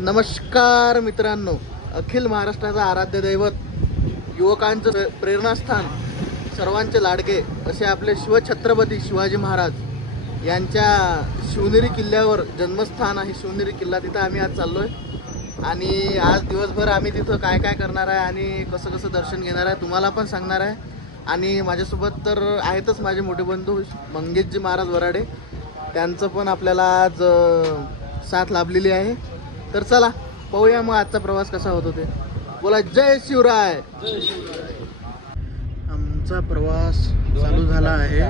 नमस्कार मित्रांनो. अखिल महाराष्ट्राचा आराध्य दैवत युवकांचं प्रेरणास्थान सर्वांचे लाडके असे आपले शिवछत्रपती शिवाजी महाराज यांच्या शिवनेरी किल्ल्यावर जन्मस्थान आहे. शिवनेरी किल्ला तिथं आम्ही आज चाललो आहे आणि आज दिवसभर आम्ही तिथं काय काय करणार आहे आणि कसं कसं दर्शन घेणार आहे तुम्हाला पण सांगणार आहे. आणि माझ्यासोबत तर आहेतच माझे मोठे बंधू मंगेशजी महाराज वराडे. त्यांचं पण आपल्याला आज साथ लाभलेली आहे. तर चला पाहूया मग आजचा प्रवास कसा होतो ते बोला जय शिवराय. आमचा प्रवास चालू झाला आहे.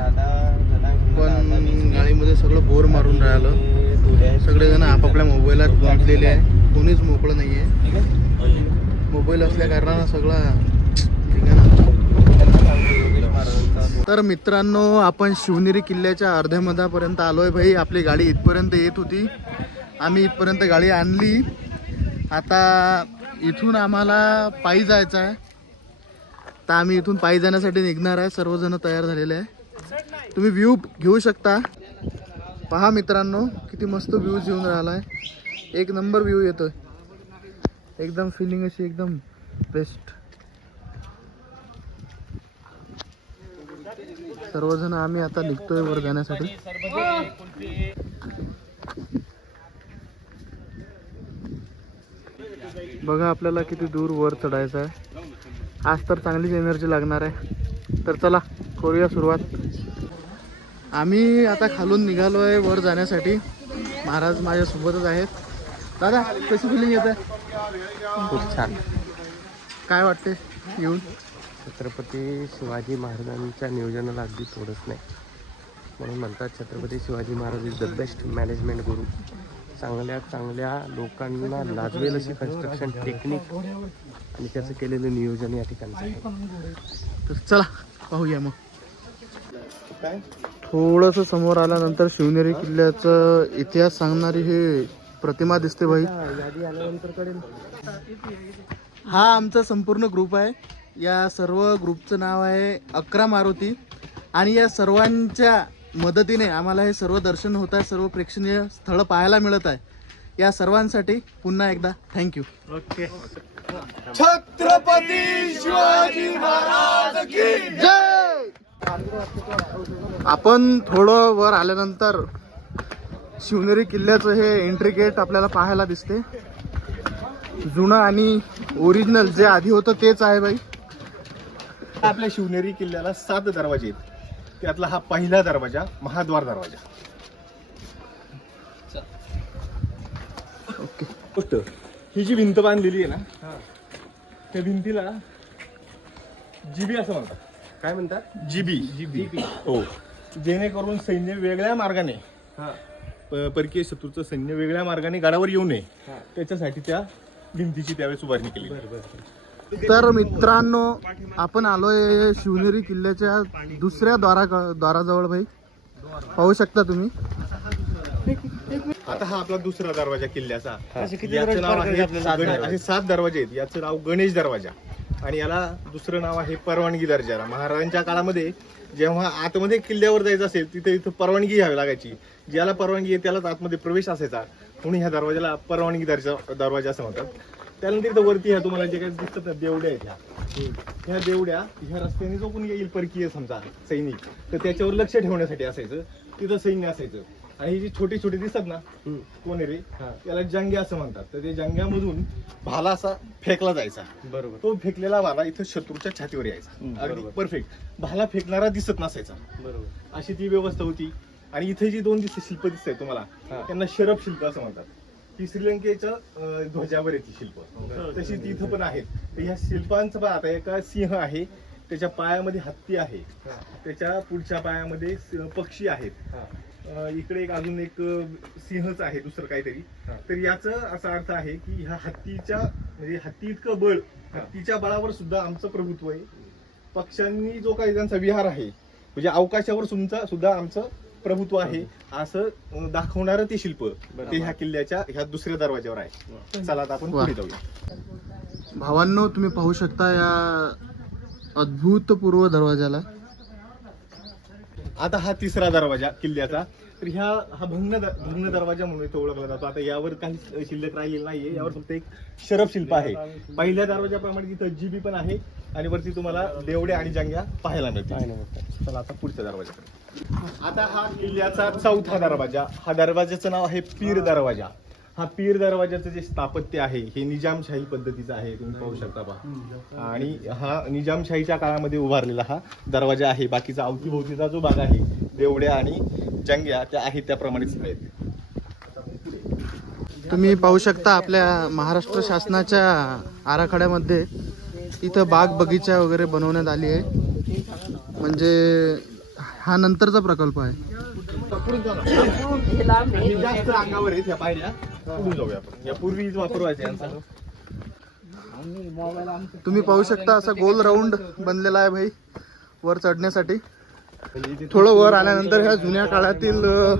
पण गाडीमध्ये सगळं बोर मारून राहिलं. सगळेजण आपापल्या मोबाईलात गुंतलेले आहे. कोणीच मोकळं नाही आहे मोबाईल असल्या कारणानं सगळं तर मित्रांनो आपण शिवनेरी किल्ल्याच्या अर्ध्या मधापर्यंत आलोय भाई. आपली गाडी इथपर्यंत येत होती. आम्ही इथपर्यंत गाडी आणली. आता इथून आम्हाला पायी जायचं आहे. तर आम्ही इथून पायी जाण्यासाठी निघणार आहे. सर्वजण तयार झालेले आहे. तुम्ही व्ह्यू घेऊ शकता. पहा मित्रांनो किती मस्त व्ह्यूज येऊन राहिला आहे एक नंबर व्ह्यू येतो एकदम फिलिंग अशी एकदम बेस्ट सर्वजण आम्ही आता निघतोय वर जाण्यासाठी. बघा आपल्याला किती दूर वर चढायचं आहे. आज तर चांगलीच एनर्जी लागणार आहे. तर चला करूया सुरुवात. आम्ही आता खालून निघालो आहे वर जाण्यासाठी. महाराज माझ्यासोबतच आहेत. दादा कशी फिलिंग येत आहे खूप छान. काय वाटते येऊन? छत्रपती शिवाजी महाराजांच्या नियोजनाला अगदी थोडंच नाही. म्हणून म्हणतात Chhatrapati Shivaji Maharaj is the best management guru चांगल्या चांगल्या लोकांना लाजवेल अशी कन्स्ट्रक्शन टेक्निक आणि त्याचं केलेलं नियोजन या ठिकाणचं तर चला पाहूया मग. थोडस समोर आल्यानंतर शिवनेरी किल्ल्याचं इतिहास सांगणारी हे प्रतिमा दिसते भाई. हा आमचा संपूर्ण ग्रुप आहे. या सर्व ग्रुपचं नाव आहे अकरा मारुती. आणि या सर्वांच्या मदतीने आम्हाला हे सर्व दर्शन होत आहे सर्व प्रेक्षणीय स्थळं पाहायला मिळत आहे. या सर्वांसाठी पुन्हा एकदा thank you okay. Chhatrapati Shivaji Maharaj की जय! आपण थोडं वर आल्यानंतर शिवनेरी किल्ल्याचं हे एंट्री गेट आपल्याला पाहायला दिसते. जुनं आणि ओरिजिनल जे आधी होतं तेच आहे बाई. आपल्या शिवनेरी किल्ल्याला सात दरवाजे आहेत. त्यातला हा पहिला दरवाजा महाद्वार दरवाजा. ओके. गोष्ट ही जी भिंत बांधलेली आहे ना त्या भिंतीला जीबी असं म्हणतात. काय म्हणतात? जीबी. जीबी. हो. जेणेकरून सैन्य वेगळ्या मार्गाने परकीय शत्रूचं सैन्य वेगळ्या मार्गाने गडावर येऊ नये त्याच्यासाठी त्या भिंतीची त्यावेळेस उभारणी केली. तर मित्रांनो आपण आलोय शिवनेरी किल्ल्याच्या दुसऱ्या द्वारा द्वाराजवळ भाई. पाहू शकता तुम्ही. आता हा आपला दुसरा दरवाजा किल्ल्याचा. याचं नाव आहे गणे- असे सात दरवाजे. आहेत. याचं नाव गणेश दरवाजा. आणि याला दुसरं नाव आहे परवानगी दर्जा महाराजांच्या काळामध्ये जेव्हा आतमध्ये किल्ल्यावर जायचं असेल तिथे इथं परवानगी घ्यावी लागायची. ज्याला परवानगी आहे त्यालाच आतमध्ये प्रवेश असायचा. म्हणून ह्या दरवाजाला परवानगी दर्जा दरवाजा असं म्हणतात. त्यानंतर इथं वरती ह्या तुम्हाला जे काही दिसतात ना देवड्या आहेत ह्या. ह्या देवड्या ह्या रस्त्याने जो कोणी येईल परकीय समजा सैनिक. तर त्याच्यावर लक्ष ठेवण्यासाठी असायचं. तिथं सैन्य असायचं. आणि ही जी छोटी छोटी दिसतात ना कोण रे? त्याला जंग्या असं म्हणतात. तर ते जंग्यामधून भाला असा फेकला जायचा. बरोबर. तो फेकलेला भाला इथं शत्रूच्या छातीवर यायचा. अगदी परफेक्ट भाला फेकणारा दिसत नसायचा. बरोबर. अशी ती व्यवस्था होती. आणि इथे जी दोन दिसते शिल्प दिसत तुम्हाला. त्यांना शरफ शिल्प असं म्हणतात. ही श्रीलंकेच्या ध्वजावर येते शिल्प. तशी ती इथं पण आहेत. तर ह्या शिल्पांचं पण आता एका सिंह आहे त्याच्या पायामध्ये हत्ती आहे. त्याच्या पुढच्या पायामध्ये पक्षी आहेत. इकडे एक अजून एक सिंहच आहे दुसरं काहीतरी. तर याचं असा अर्थ आहे की ह्या हत्तीच्या म्हणजे हत्ती इतकं बळ हत्तीच्या बळावर सुद्धा आमचं प्रभुत्व आहे. पक्ष्यांनी जो काही त्यांचा विहार आहे म्हणजे अवकाशावर सुद्धा सुद्धा आमचं प्रभुत्व आहे असं दाखवणारं ते शिल्प. ते ह्या किल्ल्याच्या ह्या दुसऱ्या दरवाज्यावर आहे. चला आता आपण. पुढे जाऊया. भावांनो तुम्ही पाहू शकता या अद्भुतपूर्व दरवाजाला आता हा तिसरा दरवाजा किल्ल्याचा. तर ह्या हा भंग भंग दरवाजा म्हणून इथं ओळखला जातो. आता यावर काही शिल्लक राहिलेलं नाहीये. यावर फक्त एक शरफ शिल्प आहे. पहिल्या दरवाजाप्रमाणे तिथं जीबी पण आहे. आणि वरती तुम्हाला देवडे आणि जंग्या पाहायला मिळतात. चला आता पुढच्या दरवाजाकडे. आता हा किल्ल्याचा चौथा दरवाजा हा दरवाजाचं नाव आहे पीर दरवाजा. हा पीर दरवाजाचं जे स्थापत्य आहे हे निजामशाही पद्धतीचं आहे तुम्ही पाहू शकता पहा आणि हा निजामशाहीच्या काळामध्ये उभारलेला हा दरवाजा आहे बाकीचा अवतीभोवतीचा जो भाग आहे देवड्या आणि जंग्या त्या आहेत त्याप्रमाणेच आहेत तुम्ही पाहू शकता आपल्या महाराष्ट्र शासनाच्या आराखड्यामध्ये इथं बाग बगीचा वगैरे बनवण्यात आली आहे. म्हणजे हा नंतरचा प्रकल्प आहे. पुढून जाऊ ना. आणि जास्त अंगावर आहेत ह्या पायऱ्या. पुढून जाऊया आपण. या पूर्वी वापरवायचे यांचा. तुम्ही पाहू शकता असा गोल राऊंड बनलेला आहे भाई वर चढण्यासाठी. थोडं वर आल्यानंतर ह्या जुन्या काळातील अ,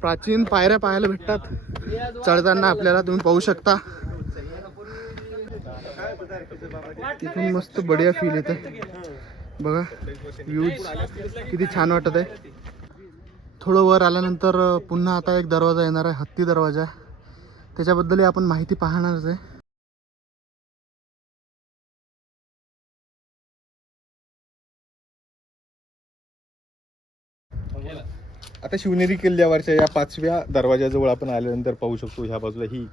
प्राचीन पायऱ्या पाहायला भेटतात. चढताना आपल्याला तुम्ही पाहू शकता. तिथून मस्त बढिया फील येते. बघा व्ह्यूज किती छान वाटत आहे. थोडं वर आल्यानंतर पुन्हा आता एक दरवाजा येणार आहे हत्ती दरवाजा. त्याच्याबद्दलही आपण माहिती पाहणारच आहे. आता शिवनेरी किल्ल्यावरच्या या पाचव्या दरवाजाजवळ आपण आल्यानंतर पाहू शकतो ह्या बाजूला ही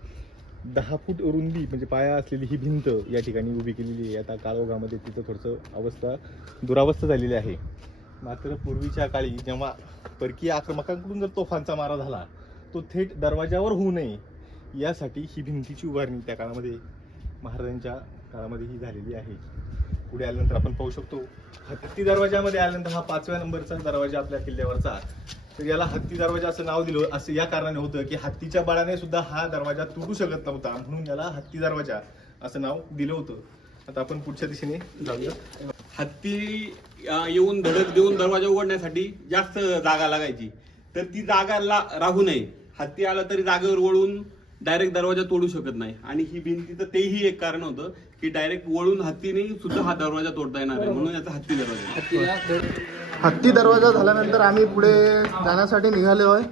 दहा फूट रुंदी म्हणजे पाया असलेली ही भिंत या ठिकाणी उभी केलेली आहे. आता काळोगामध्ये तिथं थोडंसं अवस्था दुरावस्था झालेली आहे. मात्र पूर्वीच्या काळी जेव्हा परकीय आक्रमकांकडून जर तोफांचा मारा झाला तो थेट दरवाजावर होऊ नये यासाठी ही भिंतीची उभारणी त्या काळामध्ये महाराजांच्या काळामध्ये ही झालेली आहे. पुढे आल्यानंतर आपण पाहू शकतो हत्ती दरवाजामध्ये आल्यानंतर हा पाचव्या नंबरचा दरवाजा आपल्या किल्ल्यावरचा. तर याला हत्ती दरवाजा असं नाव दिलं असं या कारणाने होतं की हत्तीच्या बळाने सुद्धा हा दरवाजा तुटू शकत नव्हता म्हणून याला हत्ती दरवाजा असं नाव दिलं होतं. आता आपण पुढच्या दिशेने जाऊया. हत्ती येऊन धडक देऊन दरवाजा उघडण्यासाठी जास्त जागा लागायची. तर ती जागा ला राहू नये. हत्ती आला तरी जागेवर वळून डायरेक्ट दरवाजा तोडू शकत नाही. आणि ही भिंती तर तेही एक कारण होतं की डायरेक्ट वळून हत्तीने सुद्धा हा दरवाजा तोडता येणार आहे म्हणून याचा हत्ती दरवाजा. हत्ती दरवाजा झाल्यानंतर आम्ही पुढे जाण्यासाठी निघालो आहे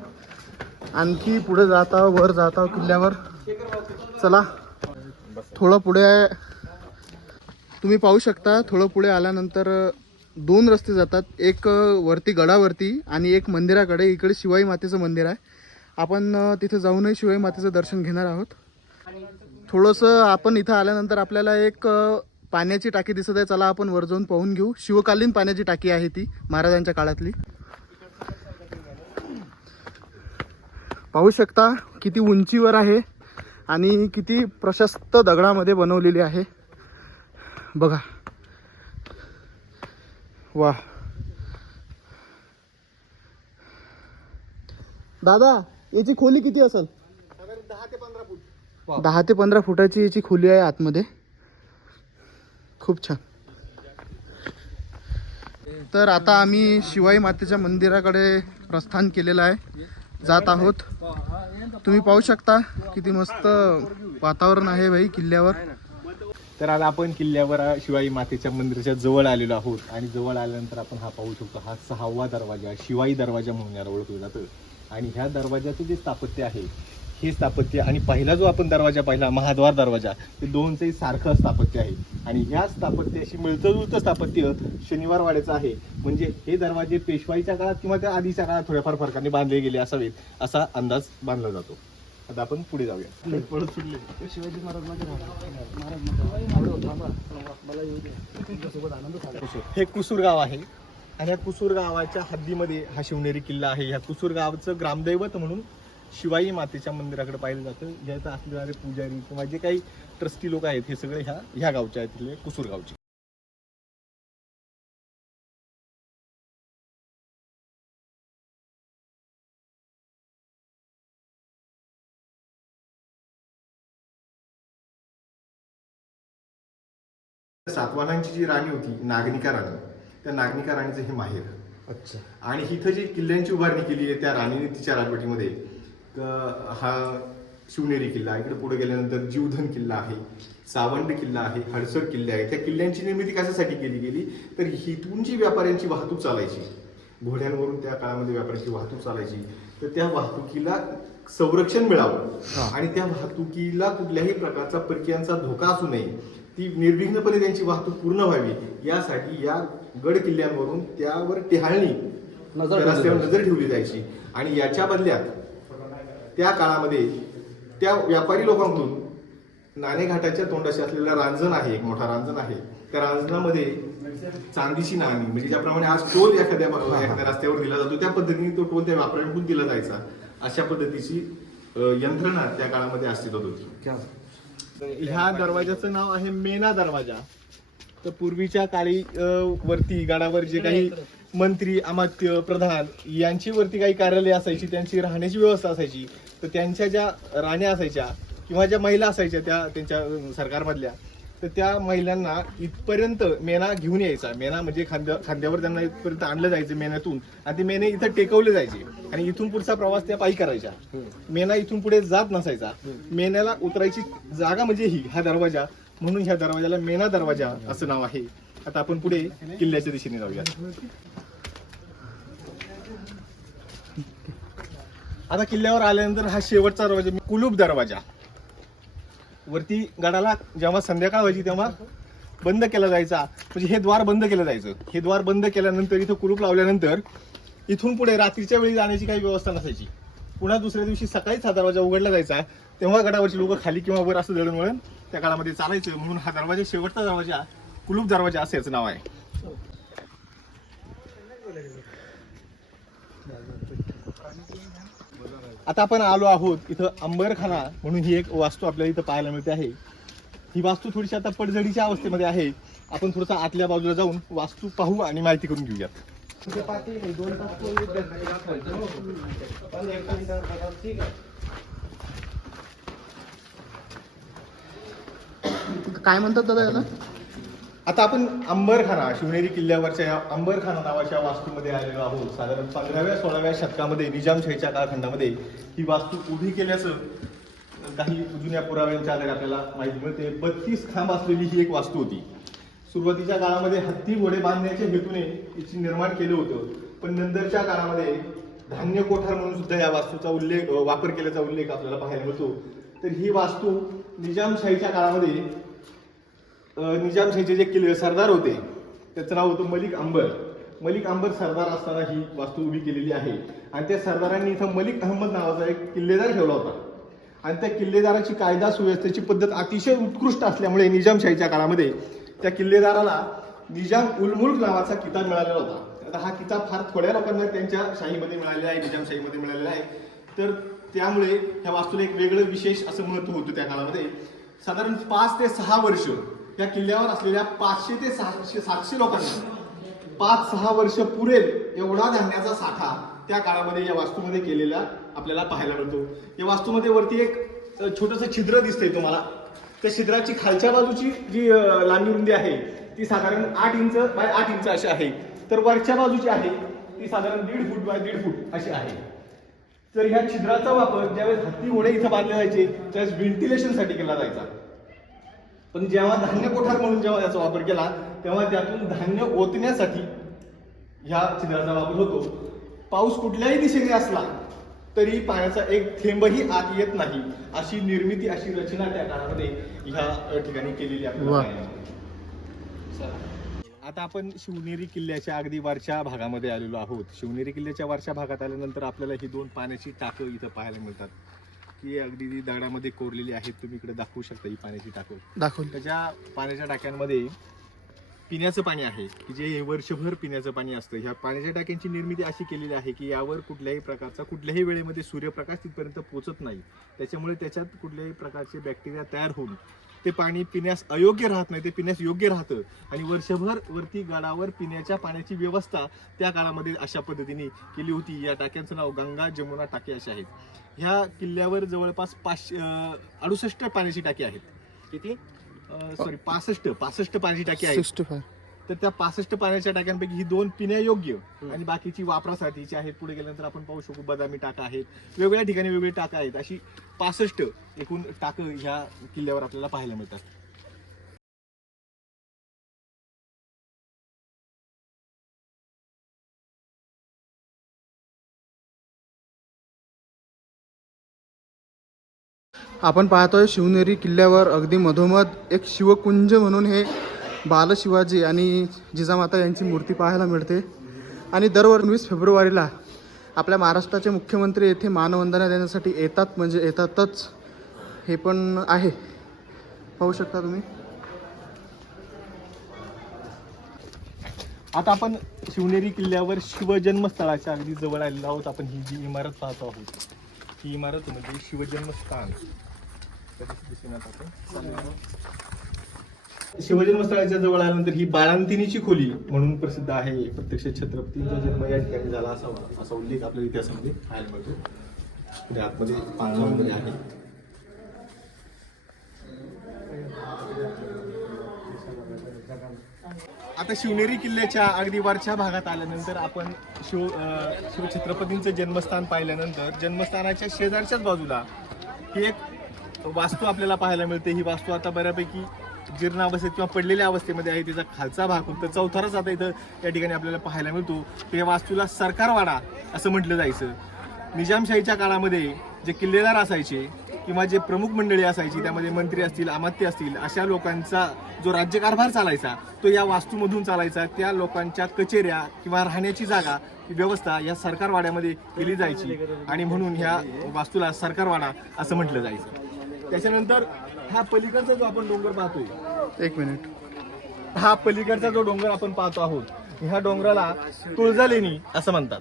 आणखी पुढे जात आहोत वर जात आहोत किल्ल्यावर. चला थोडं पुढे तुम्ही पाहू शकता थोडं पुढे आल्यानंतर दोन रस्ते जातात. एक वरती गडावरती आणि एक मंदिराकडे. इकडे शिवाई मातेचं मंदिर आहे. आपण तिथे जाऊनही शिवाई मातेचं दर्शन घेणार आहोत. थोडंसं आपण इथं आल्यानंतर आपल्याला एक पाण्याची टाकी दिसत आहे. चला आपण वर जाऊन पाहून घेऊ. शिवकालीन पाण्याची टाकी आहे ती महाराजांच्या काळातली. पाहू शकता किती उंचीवर आहे आणि किती प्रशस्त दगडामध्ये बनवलेली आहे. बघा. वा दादा याची खोली किती असेल? दहा ते पंधरा फूट. दहा ते पंधरा फुटाची याची खोली आहे आतमध्ये. खूप छान. तर आता आम्ही शिवाई मातेच्या मंदिराकडे प्रस्थान केलेलं आहे. जात आहोत. तुम्ही पाहू शकता किती मस्त वातावरण आहे भाई किल्ल्यावर. तर आज आपण किल्ल्यावर शिवाई मातेच्या मंदिराच्या जवळ आलेलो आहोत. आणि जवळ आल्यानंतर आपण हा पाहू शकतो हा सहावा दरवाजा शिवाई दरवाजा म्हणून याला ओळखलं जातं. आणि ह्या दरवाजाचं जे स्थापत्य आहे हे स्थापत्य आणि पहिला जो आपण दरवाजा पाहिला महाद्वार दरवाजा ते दोनचंही सारखं स्थापत्य आहे. आणि ह्या स्थापत्याशी मिळतं जुळतं स्थापत्य शनिवार वाड्याचं आहे. म्हणजे हे दरवाजे पेशवाईच्या काळात किंवा त्या आधीच्या काळात थोड्याफार फरकाने बांधले गेले असावेत असा अंदाज बांधला जातो. आता आपण पुढे जाऊया. सुटले. हे कुसूर गाव आहे. आणि या कुसूर गावाच्या हद्दीमध्ये हा शिवनेरी किल्ला आहे. ह्या कुसूर गावचं ग्रामदैवत म्हणून शिवाई मातेच्या मंदिराकडे पाहिलं जातं. ज्याचं असणारे पुजारी किंवा जे काही ट्रस्टी लोक आहेत हे सगळे ह्या ह्या गावच्या आहेत तिथले कुसूर गावचे. सातवाहनांची जी राणी होती नागनिका राणी. त्या नागनिका राणीचं हे माहेर. अच्छा. आणि इथं जी किल्ल्यांची उभारणी केली आहे त्या राणीने तिच्या राजवटीमध्ये तर हा शिवनेरी किल्ला इकडे पुढे गेल्यानंतर जीवधन किल्ला आहे सावंड किल्ला आहे हडसर किल्ले आहे त्या किल्ल्यांची निर्मिती कशासाठी केली गेली? तर हिथून जी व्यापाऱ्यांची वाहतूक चालायची घोड्यांवरून त्या काळामध्ये व्यापाऱ्यांची वाहतूक चालायची तर त्या वाहतुकीला संरक्षण मिळावं. आणि त्या वाहतुकीला कुठल्याही प्रकारचा परकीयांचा धोका असू नये ती निर्विघ्नपणे त्यांची वाहतूक पूर्ण व्हावी यासाठी या गड किल्ल्यांवरून त्यावर टिहाळणी रस्त्यावर नजर ठेवली जायची. आणि याच्या बदल्यात त्या काळामध्ये त्या व्यापारी लोकांकडून नाणेघाटाच्या तोंडाशी असलेला रांजण आहे एक मोठा रांजण आहे. त्या रांजणामध्ये चांदीची नाणी म्हणजे ज्याप्रमाणे आज टोल एखाद्या एखाद्या रस्त्यावर दिला जातो त्या पद्धतीने तो टोल त्या व्यापाऱ्यांकडून दिला जायचा. अशा पद्धतीची यंत्रणा त्या काळामध्ये अस्तित्वात होती. ह्या दरवाजाचं नाव आहे मेना दरवाजा. तर पूर्वीच्या काळी वरती गडावर जे काही मंत्री अमात्य प्रधान यांची वरती काही कार्यालय असायची त्यांची राहण्याची व्यवस्था असायची तर त्यांच्या ज्या राण्या असायच्या किंवा ज्या महिला असायच्या त्या त्यांच्या सरकारमधल्या तर त्या महिलांना इथपर्यंत मेना घेऊन यायचा. मेना म्हणजे खांद्या खांद्यावर त्यांना इथपर्यंत आणलं जायचं मेन्यातून आणि ते मेने इथं टेकवले जायचे आणि इथून पुढचा प्रवास त्या पायी करायच्या. मेना इथून पुढे जात नसायचा. मेन्याला उतरायची जागा म्हणजे ही हा दरवाजा. म्हणून ह्या दरवाजाला मेना दरवाजा असं नाव आहे. आता आपण पुढे किल्ल्याच्या दिशेने जाऊया आता किल्ल्यावर आल्यानंतर हा शेवटचा दरवाजा कुलूप दरवाजा. वरती गडाला जेव्हा संध्याकाळ व्हायची तेव्हा बंद केला जायचा. म्हणजे हे द्वार बंद केलं जायचं. हे द्वार बंद केल्यानंतर इथं कुलूप लावल्यानंतर इथून पुढे रात्रीच्या वेळी जाण्याची काही व्यवस्था नसायची. पुन्हा दुसऱ्या दिवशी सकाळीच हा दरवाजा उघडला जायचा. तेव्हा गडावरची लोक खाली किंवा वर असं दळणवळण त्या काळामध्ये चालायचं. म्हणून हा दरवाजा शेवटचा दरवाजा कुलूप दरवाजा असं याचं नाव आहे. आता आपण आलो आहोत इथं अंबरखाना म्हणून ही एक वास्तू आपल्याला इथं पाहायला मिळते आहे. ही वास्तू थोडीशी आता पडझडीच्या अवस्थेमध्ये आहे. आपण थोडंसं आतल्या बाजूला जाऊन वास्तू पाहू आणि माहिती करून घेऊयात. काय म्हणतात दादा याला? आता आपण अंबरखाना शिवनेरी किल्ल्यावरच्या या अंबरखाना नावाच्या वास्तूमध्ये आलेलो आहोत. साधारण पंधराव्या सोळाव्या शतकामध्ये निजामशाहीच्या कालखंडामध्ये ही वास्तू उभी केल्याचं काही जुन्या पुराव्यांच्या आधारे आपल्याला माहिती मिळते. बत्तीस खांब असलेली ही एक वास्तू होती. सुरुवातीच्या काळामध्ये हत्ती घोडे बांधण्याच्या हेतूने तिची निर्माण केलं होतं. पण नंतरच्या काळामध्ये धान्य कोठार म्हणून सुद्धा या वास्तूचा उल्लेख वापर केल्याचा उल्लेख आपल्याला पाहायला मिळतो. तर ही वास्तू निजामशाहीच्या काळामध्ये निजामशाहीचे जे किल्ले सरदार होते त्याचं नाव होतं मलिक अंबर. मलिक अंबर सरदार असताना ही वास्तू उभी केलेली आहे. आणि त्या सरदारांनी इथं मलिक अहमद नावाचा एक किल्लेदार ठेवला होता. आणि त्या किल्लेदाराची कायदा सुव्यवस्थेची पद्धत अतिशय उत्कृष्ट असल्यामुळे निजामशाहीच्या काळामध्ये त्या किल्लेदाराला निजाम उलमुल्क नावाचा किताब मिळालेला होता. आता हा किताब फार थोड्या लोकांना त्यांच्या शाहीमध्ये मिळालेला आहे निजामशाहीमध्ये मिळालेला आहे. तर त्यामुळे ह्या वास्तूला एक वेगळं विशेष असं महत्त्व होतं त्या काळामध्ये. साधारण पाच ते सहा वर्ष या किल्ल्यावर असलेल्या पाचशे ते सहाशे सातशे लोकांना पाच सहा वर्ष पुरेल एवढा धान्याचा साठा त्या काळामध्ये या वास्तूमध्ये केलेला आपल्याला पाहायला मिळतो. या वास्तूमध्ये वरती एक छोटस छिद्र दिसतंय तुम्हाला. त्या छिद्राची खालच्या बाजूची जी लांबी रुंदी आहे ती साधारण आठ इंच बाय आठ इंच अशी आहे. तर वरच्या बाजूची आहे ती साधारण दीड फूट बाय दीड फूट अशी आहे. तर ह्या छिद्राचा वापर ज्यावेळेस हत्ती घोडे इथं बांधले जायचे त्यावेळेस व्हेंटिलेशनसाठी केला जायचा. पण जेव्हा धान्य कोठार म्हणून जेव्हा याचा वापर केला तेव्हा त्यातून धान्य ओतण्यासाठी ह्या छिद्राचा वापर होतो. पाऊस कुठल्याही दिशेने असला तरी पाण्याचा एक थेंबही आत येत नाही अशी निर्मिती अशी रचना त्या काळामध्ये ह्या ठिकाणी केलेली आपल्याला. आता आपण शिवनेरी किल्ल्याच्या अगदी वरच्या भागामध्ये आलेलो आहोत. शिवनेरी किल्ल्याच्या वरच्या भागात आल्यानंतर आपल्याला ही दोन पाण्याची टाकं इथं पाहायला मिळतात. की अगदी ती दगडामध्ये कोरलेली आहेत तुम्ही इकडे दाखवू शकता ही पाण्याची टाकं दाखवलं त्याच्या पाण्याच्या टाक्यांमध्ये पिण्याचं पाणी आहे की जे वर्षभर पिण्याचं पाणी असतं. ह्या पाण्याच्या टाक्यांची निर्मिती अशी केलेली आहे की यावर कुठल्याही प्रकारचा कुठल्याही वेळेमध्ये सूर्यप्रकाश तिथपर्यंत पोचत नाही. त्याच्यामुळे त्याच्यात कुठल्याही प्रकारचे बॅक्टेरिया तयार होऊन ते पाणी पिण्यास अयोग्य राहत नाही ते पिण्यास योग्य राहतं. आणि वर्षभर वरती गडावर पिण्याच्या पाण्याची व्यवस्था त्या काळामध्ये अशा पद्धतीने केली होती. या टाक्यांचं नाव गंगा जमुना टाके असे आहेत. ह्या किल्ल्यावर जवळपास पाचशे अडुसष्ट पाण्याची टाकी आहेत. किती? सॉरी पासष्ट पासष्ट पाण्याची टाकी आहे तर त्या पासष्ट पाण्याच्या टाक्यांपैकी ही दोन पिण्यायोग्य आणि बाकीची वापरासाठीची आहेत पुढे गेल्यानंतर आपण पाहू शकू बदामी टाका आहेत वेगवेगळ्या ठिकाणी वेगवेगळी टाका आहेत. अशी पासष्ट एकूण टाकं ह्या किल्ल्यावर आपल्याला पाहायला मिळतात. आपण पाहतोय शिवनेरी किल्ल्यावर अगदी मधोमध एक शिवकुंज म्हणून हे बालशिवाजी आणि जिजामाता यांची मूर्ती पाहायला मिळते. आणि दरवर वीस फेब्रुवारीला आपल्या महाराष्ट्राचे मुख्यमंत्री येथे मानवंदना देण्यासाठी येतात म्हणजे येतातच. हे पण आहे. पाहू शकता तुम्ही. आता आपण शिवनेरी किल्ल्यावर शिवजन्मस्थळाच्या अगदी जवळ आलेलो आहोत. आपण ही जी इमारत पाहतो आहोत ही इमारत म्हणजे शिवजन्मस्थान. आपण शिवाजी आता शिवजन्मस्थळाच्या जवळ आल्यानंतर ही बाळांतिनीची खोली म्हणून प्रसिद्ध आहे. प्रत्यक्ष छत्रपतींचा जन्म या ठिकाणी झाला असावा असा उल्लेख आपल्या इतिहासामध्ये पाहायला मिळतो. आतमध्ये पाळणा वगैरे आहे. आता शिवनेरी किल्ल्याच्या अगदी वरच्या भागात आल्यानंतर आपण शिव शिव शिवछत्रपतींचं जन्मस्थान पाहिल्यानंतर जन्मस्थानाच्या शेजारच्याच बाजूला ही एक वास्तू आपल्याला पाहायला मिळते. ही वास्तू आता बऱ्यापैकी जीर्ण अवस्थेत किंवा पडलेल्या अवस्थेमध्ये आहे तिचा खालचा भाग. फक्त चौथाराच आता इथं या ठिकाणी आपल्याला पाहायला मिळतो. तर या वास्तूला सरकारवाडा असं म्हटलं जायचं. निजामशाहीच्या काळामध्ये जे किल्लेदार असायचे किंवा जे प्रमुख मंडळी असायची त्यामध्ये मंत्री असतील अमात्य असतील अशा लोकांचा जो राज्यकारभार चालायचा तो या वास्तूमधून चालायचा. त्या लोकांच्या कचेऱ्या किंवा राहण्याची जागा व्यवस्था या सरकारवाड्यामध्ये केली जायची. आणि म्हणून ह्या वास्तूला सरकारवाडा असं म्हटलं जायचं. त्याच्यानंतर हा पलीकडचा जो आपण डोंगर पाहतोय एक मिनिट. हा पलीकडचा जो डोंगर आपण पाहतो आहोत ह्या डोंगराला तुळजालेणी असं म्हणतात.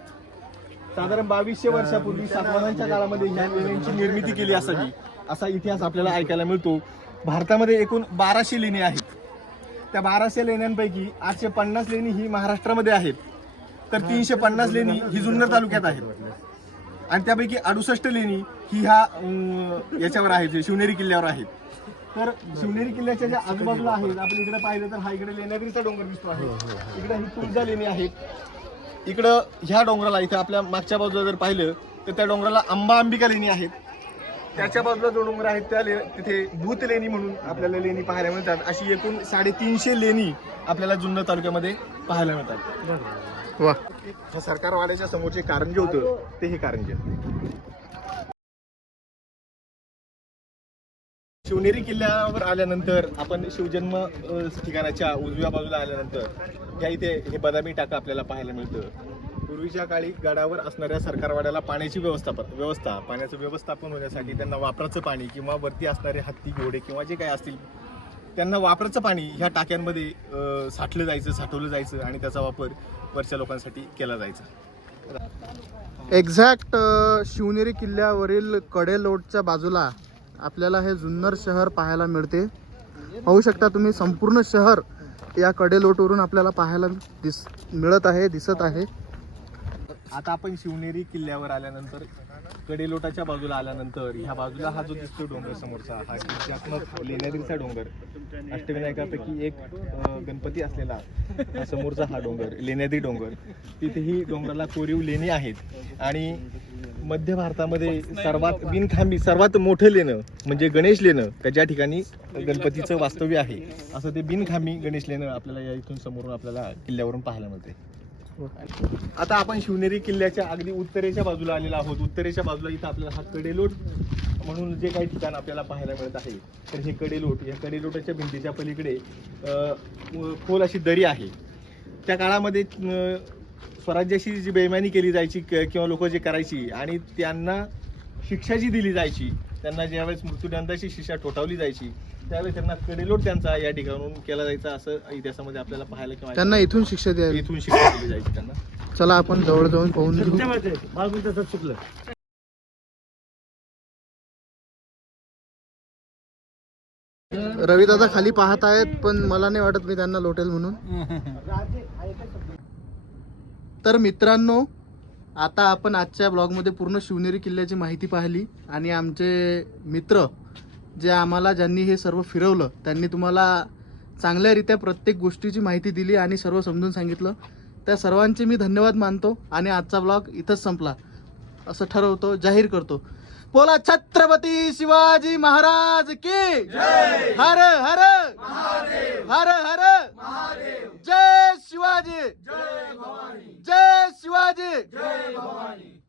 साधारण बावीसशे वर्षापूर्वी सातवाहनांच्या काळामध्ये ह्या लेण्यांची निर्मिती केली असावी असा इतिहास आपल्याला ऐकायला मिळतो. भारतामध्ये एकूण बाराशे लेणी आहेत. त्या बाराशे लेण्यांपैकी आठशे पन्नास लेणी ही महाराष्ट्रामध्ये आहेत. तर तीनशे पन्नास लेणी ही जुन्नर तालुक्यात आहेत. आणि त्यापैकी अडुसष्ट लेणी ही ह्या याच्यावर आहेत शिवनेरी किल्ल्यावर आहेत. तर शिवनेरी किल्ल्याच्या ज्या आजूबाजूला आहेत आपण इकडे पाहिलं तर हा इकडे लेण्याद्रीचा डोंगर दिसतो आहे. इकडे ही तुळजा लेणी आहेत. इकडं ह्या डोंगराला इथं आपल्या मागच्या बाजूला जर पाहिलं तर त्या डोंगराला आंबा अंबिका लेणी आहेत. त्याच्या बाजूला जो डोंगर आहेत त्या ले तिथे भूत लेणी म्हणून आपल्याला लेणी पाहायला मिळतात. अशी एकूण साडेतीनशे लेणी आपल्याला जुन्नर तालुक्यामध्ये पाहायला मिळतात. वा. ह्या सरकारवाड्याच्या समोरचे कारंजे होतं ते हे कारंजे शिवनेरी किल्ल्यावर आल्यानंतर आपण शिवजन्म अ, ठिकाणाच्या उजव्या बाजूला आल्यानंतर या इथे हे बदामी टाका आपल्याला पाहायला मिळतं. पूर्वीच्या काळी गडावर असणाऱ्या सरकारवाड्याला पाण्याची व्यवस्थापन व्यवस्था पाण्याचं व्यवस्थापन होण्यासाठी त्यांना वापराचं पाणी किंवा वरती असणारे हत्ती घोडे किंवा जे काही असतील त्यांना वापराचं पाणी ह्या टाक्यांमध्ये अ, साठलं जायचं साठवलं जायचं आणि त्याचा वापर वरच्या लोकांसाठी केला जायचा. एक्झॅक्ट शिवनेरी किल्ल्यावरील कडेलोटच्या बाजूला आपल्याला हे जुन्नर शहर पाहायला मिळते. पाहू शकता तुम्ही संपूर्ण शहर या कडेलोटवरून आपल्याला पाहायला दिस मिळत आहे दिसत आहे. आता आपण शिवनेरी किल्ल्यावर आल्यानंतर कडेलोटाच्या बाजूला आल्यानंतर ह्या बाजूला हा जो दिसतो डोंगर समोरचा हा गिरिजात्मक लेण्याद्रीचा डोंगर. अष्टविनायकापैकी एक गणपती असलेला हा समोरचा हा डोंगर लेण्याद्री डोंगर. तिथेही डोंगराला कोरीव लेणी आहेत. आणि मध्य भारतामध्ये सर्वात बिनखांबी सर्वात मोठं लेणं म्हणजे गणेश लेणं त्या ज्या ठिकाणी गणपतीचं वास्तव्य आहे असं ते बिनखांबी गणेश लेणं आपल्याला या इथून समोरून आपल्याला किल्ल्यावरून पाहायला मिळते. आता आपण शिवनेरी किल्ल्याच्या अगदी उत्तरेच्या बाजूला आलेलो आहोत. उत्तरेच्या बाजूला इथं आपल्याला हा कडेलोट म्हणून जे काही ठिकाण आपल्याला पाहायला मिळत आहे तर हे कडेलोट या कडेलोटाच्या भिंतीच्या पलीकडे खोल अशी दरी आहे. त्या काळामध्ये स्वराज्याशी जी बेईमानी केली जायची किंवा लोक जे करायची आणि त्यांना शिक्षा जी दिली जायची त्यांना ज्यावेळेस मृत्यूदंडाची शिक्षा ठोठावली जायची त्यावेळेस त्यांना कडेलोट त्यांचा या ठिकाणून केला जायचा असं इतिहासामध्ये आपल्याला पाहायला किंवा त्यांना इथून शिक्षा द्यावी. इथून शिक्षा दिली जायची त्यांना. चला आपण जवळ जाऊन पाहून घेऊ. रवी दादा खाली पाहत आहेत पण मला नाही वाटत मी त्यांना लोटेल म्हणून. तर मित्रांनो आता आपण आजच्या ब्लॉगमध्ये पूर्ण शिवनेरी किल्ल्याची माहिती पाहिली आणि आमचे मित्र जे आम्हाला ज्यांनी हे सर्व फिरवलं त्यांनी तुम्हाला चांगल्यारीत्या प्रत्येक गोष्टीची माहिती दिली आणि सर्व समजून सांगितलं. त्या सर्वांचे मी धन्यवाद मानतो आणि आजचा ब्लॉग इथंच संपला. असं ठरवतो जाहीर करतो. बोला छत्रपती शिवाजी महाराज की हर हर हर हर जय शिवाजी जय शिवाजी. जय